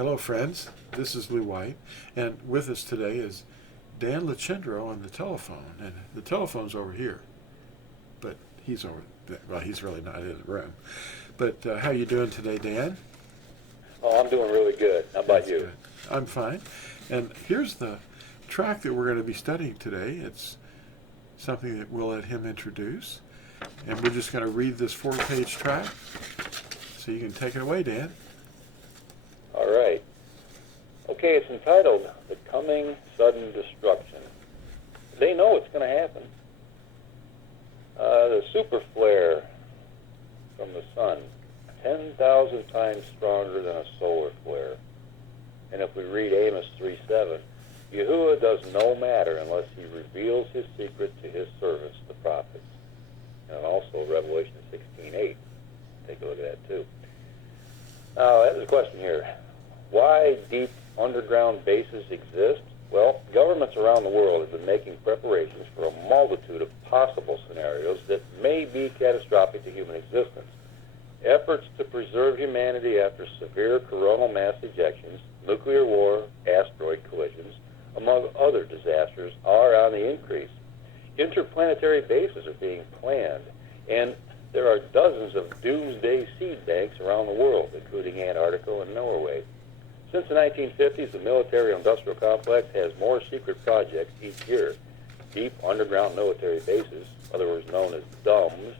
Hello, friends. This is Lew White, and with us today is Dan Lachendro on the telephone, and the telephone's over here, but he's over there. Well, he's really not in the room. But how you doing today, Dan? Oh, I'm doing really good. How about you? Good. I'm fine. And here's the track that we're going to be studying today. It's something that we'll let him introduce, and we're just going to read this 4-page track. So you can take it away, Dan. All right. Okay, it's entitled The Coming Sudden Destruction. They know it's going to happen. The super flare from the sun, 10,000 times stronger than a solar flare. And if we read Amos 3:7, Yahuwah does no matter unless he reveals his secret to his servants, the prophets. And also Revelation 16:8. Take a look at that too. Now, there's a question here. Why deep underground bases exist? Well, governments around the world have been making preparations for a multitude of possible scenarios that may be catastrophic to human existence. Efforts to preserve humanity after severe coronal mass ejections, nuclear war, asteroid collisions, among other disasters, are on the increase. Interplanetary bases are being planned, and there are dozens of doomsday seed banks around the world, including Antarctica and Norway. Since the 1950s, the military-industrial complex has more secret projects each year. Deep underground military bases, otherwise known as DUMBs,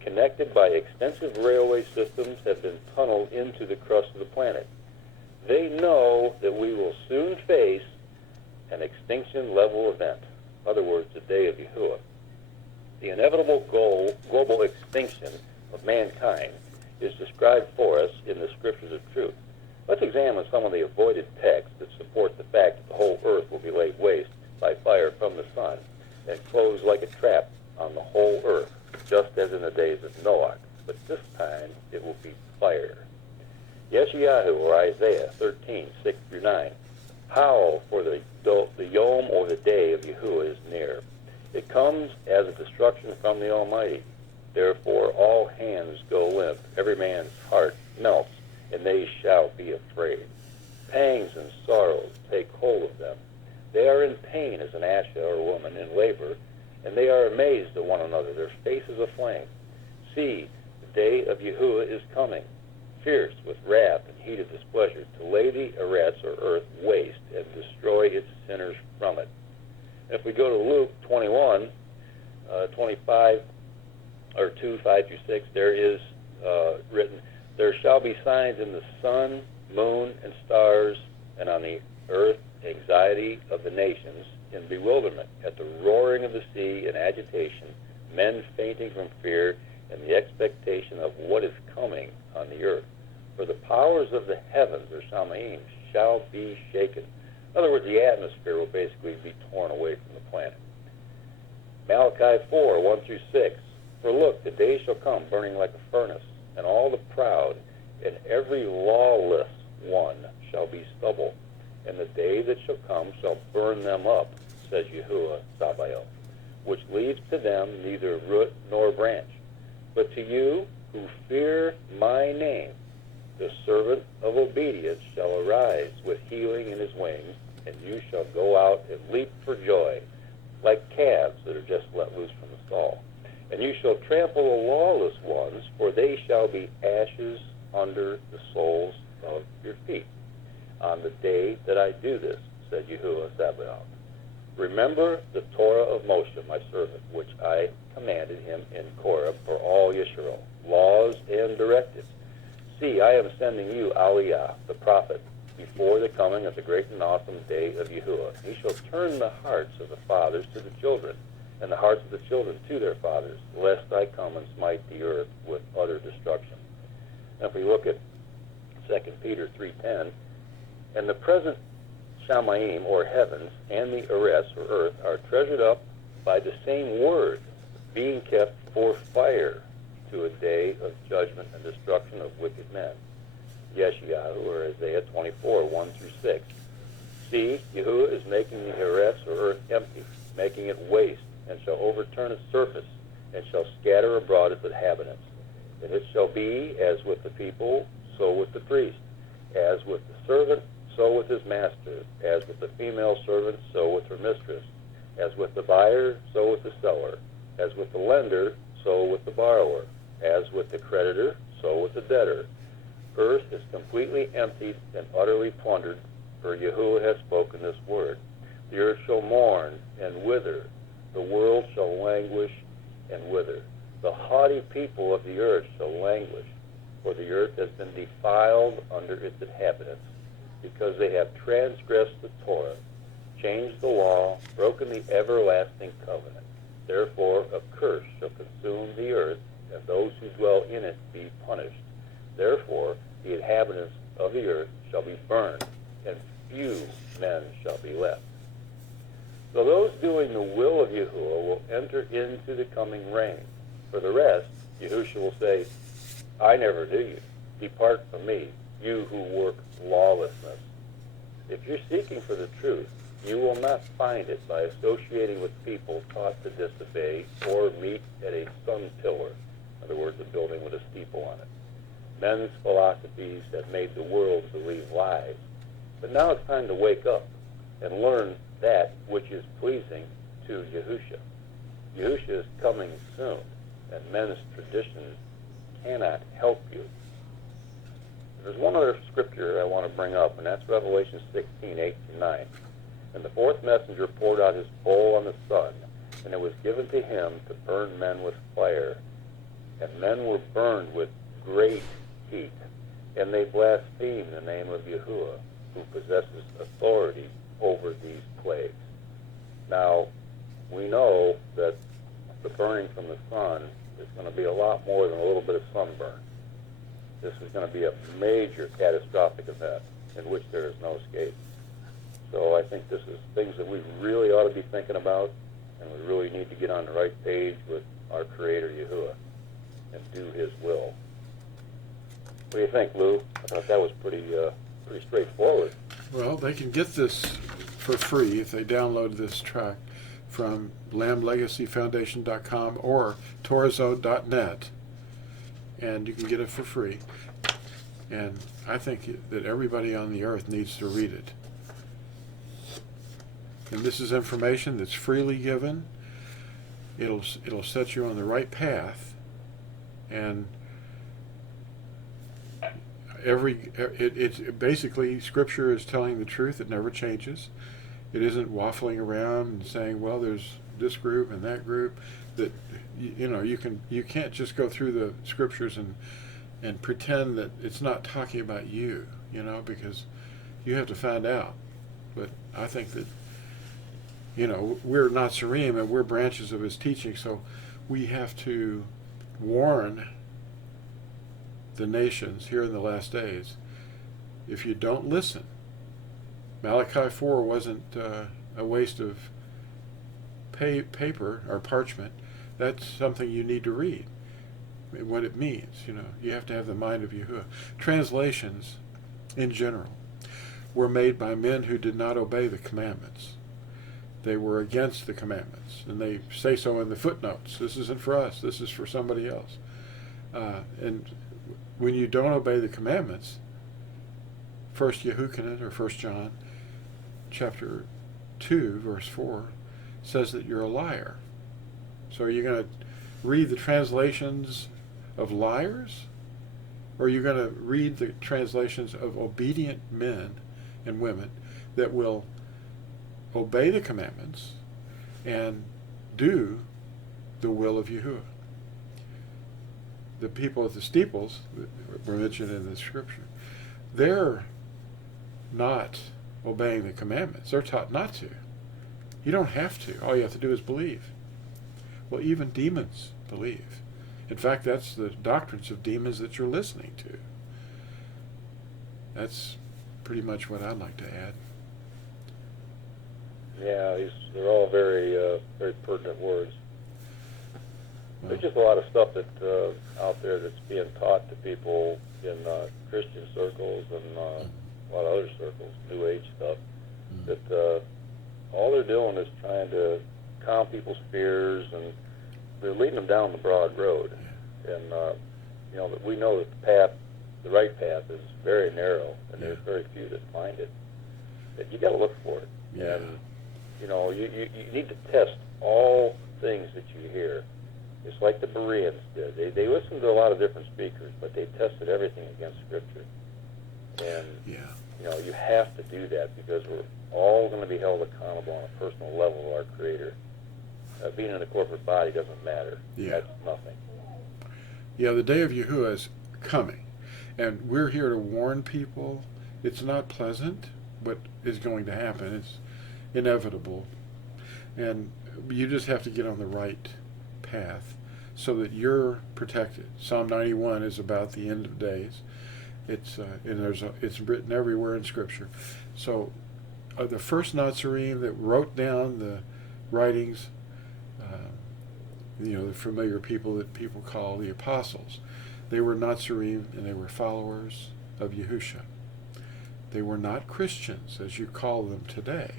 connected by extensive railway systems, have been tunneled into the crust of the planet. They know that we will soon face an extinction-level event, in other words, the day of Yahuwah. The inevitable global extinction of mankind is described for us in the Scriptures of Truth. Let's examine some of the avoided texts that support the fact that the whole earth will be laid waste by fire from the sun and close like a trap on the whole earth, just as in the days of Noah, but this time it will be fire. Yeshayahu, or Isaiah 13:6-9. Howl, for the yom, or the day of Yahuwah, is near. It comes as a destruction from the Almighty. Therefore all hands go limp, every man's heart melts, and they shall be afraid. Pangs and sorrows take hold of them. They are in pain as an Asha, or woman, in labor, and they are amazed at one another, their faces aflame. See, the day of Yahuwah is coming, fierce with wrath and heat of displeasure, to lay the Eretz, or earth, waste, and destroy its sinners from it. If we go to Luke 21, 25, or 2:5-6, there is written, there shall be signs in the sun, moon, and stars, and on the earth anxiety of the nations, in bewilderment, at the roaring of the sea in agitation, men fainting from fear, and the expectation of what is coming on the earth. For the powers of the heavens, or Shamaim, shall be shaken. In other words, the atmosphere will basically be torn away from the planet. Malachi 4:1-6. For look, the day shall come, burning like a furnace, and all the proud and every lawless one shall be stubble. And the day that shall come shall burn them up, says Yahuwah Sabaoth, which leaves to them neither root nor branch. But to you who fear my name, the servant of obedience shall arise with healing in his wings, and you shall go out and leap for joy, like calves that are just let loose from the stall. And you shall trample the lawless ones, for they shall be ashes under the soles of your feet. On the day that I do this, said Yahuwah Sabaoth, remember the Torah of Moshe, my servant, which I commanded him in Korah for all Yisrael, laws and directives. See, I am sending you Aliyah, the prophet, before the coming of the great and awesome day of Yahuwah. He shall turn the hearts of the fathers to the children, and the hearts of the children to their fathers, lest I come and smite the earth with utter destruction. Now, if we look at 2 Peter 3:10, and the present Shamaim, or heavens, and the Eretz, or earth, are treasured up by the same word, being kept for fire to a day of judgment and destruction of wicked men. Yeshayahu, or Isaiah 24:1-6. See, Yahuwah is making the Eretz, or earth, empty, making it waste, and shall overturn its surface, and shall scatter abroad its inhabitants. And it shall be as with the people, so with the priest. As with the servant, so with his master. As with the female servant, so with her mistress. As with the buyer, so with the seller. As with the lender, so with the borrower. As with the creditor, so with the debtor. Earth is completely emptied and utterly plundered, for Yahuwah has spoken this word. The earth shall mourn and wither. The world shall languish and wither. The haughty people of the earth shall languish, for the earth has been defiled under its inhabitants, because they have transgressed the Torah, changed the law, broken the everlasting covenant. Therefore a curse shall consume the earth, and those who dwell in it be punished. Therefore the inhabitants of the earth shall be burned, and few men shall be left. So those doing the will of Yahuwah will enter into the coming reign. For the rest, Yahushua will say, I never knew you. Depart from me, you who work lawlessness. If you're seeking for the truth, you will not find it by associating with people taught to disobey or meet at a sun pillar, in other words, a building with a steeple on it. Men's philosophies have made the world believe lies. But now it's time to wake up and learn that which is pleasing to Yahushua. Yahushua is coming soon, and men's traditions cannot help you. There's one other scripture I want to bring up, and that's Revelation 16, 8-9. And the fourth messenger poured out his bowl on the sun, and it was given to him to burn men with fire. And men were burned with great heat, and they blasphemed the name of Yahuwah, who possesses authority over these plagues. Now, we know that the burning from the sun is going to be a lot more than a little bit of sunburn. This is going to be a major catastrophic event in which there is no escape. So I think this is things that we really ought to be thinking about, and we really need to get on the right page with our Creator Yahuwah and do His will. What do you think, Lou? I thought that was pretty straightforward. Well, they can get this for free if they download this track from lamblegacyfoundation.com or torazone.net, and you can get it for free. And I think that everybody on the earth needs to read it. And this is information that's freely given. It'll set you on the right path, and it's basically Scripture is telling the truth. It never changes. It isn't waffling around and saying, well, there's this group and that group. That you can't just go through the Scriptures and pretend that it's not talking about you, because you have to find out. But I think that we're Natsarim and we're branches of His teaching, so we have to warn the nations here in the last days. If you don't listen, Malachi 4 wasn't a waste of paper or parchment. That's something you need to read. What it means, you have to have the mind of Yahuwah. Translations, in general, were made by men who did not obey the commandments. They were against the commandments, and they say so in the footnotes. This isn't for us. This is for somebody else. And when you don't obey the commandments, 1 Yehukanan or 1 John chapter 2 verse 4 says that you're a liar. So are you going to read the translations of liars, or are you going to read the translations of obedient men and women that will obey the commandments and do the will of Yahuwah? The people at the steeples that were mentioned in the Scripture, they're not obeying the commandments. They're taught not to. You don't have to. All you have to do is believe. Well, even demons believe. In fact, that's the doctrines of demons that you're listening to. That's pretty much what I'd like to add. Yeah, they're all very pertinent words. There's just a lot of stuff that out there that's being taught to people in Christian circles and a lot of other circles, New Age stuff, that all they're doing is trying to calm people's fears, and they're leading them down the broad road. And we know that the path the right path is very narrow, and there's very few that find it. That you got to look for it, and you know, you need to test all things that you hear. It's like the Bereans did. They listened to a lot of different speakers, but they tested everything against Scripture. And you know, you have to do that because we're all going to be held accountable on a personal level to our Creator. Being in a corporate body doesn't matter. That's nothing. Yeah, the day of Yahuwah is coming, and we're here to warn people. It's not pleasant what is going to happen. It's inevitable, and you just have to get on the right path so that you're protected. Psalm 91 is about the end of days. It's it's written everywhere in Scripture. So the first Natsarim that wrote down the writings, you know, the familiar people that people call the apostles, they were Natsarim and they were followers of Yahusha. They were not Christians as you call them today.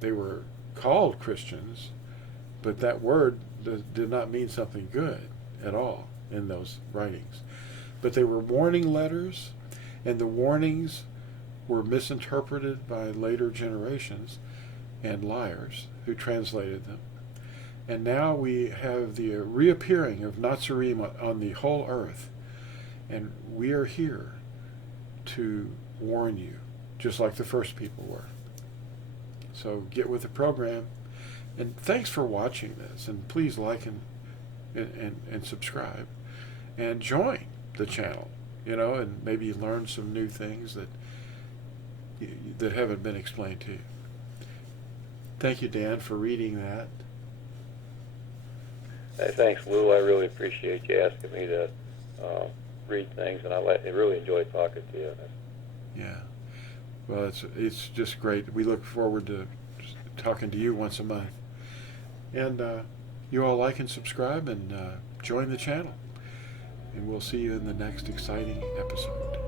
They were called Christians, but that word did not mean something good at all in those writings. But they were warning letters, and the warnings were misinterpreted by later generations and liars who translated them. And now we have the reappearing of Natsarim on the whole earth, and we are here to warn you, just like the first people were. So get with the program, and thanks for watching this, and please like and subscribe, and join the channel, you know, and maybe learn some new things that haven't been explained to you. Thank you, Dan, for reading that. Hey, thanks, Lou. I really appreciate you asking me to read things, and I really enjoy talking to you. Yeah. Well, it's just great. We look forward to talking to you once a month. And you all like and subscribe and join the channel. And we'll see you in the next exciting episode.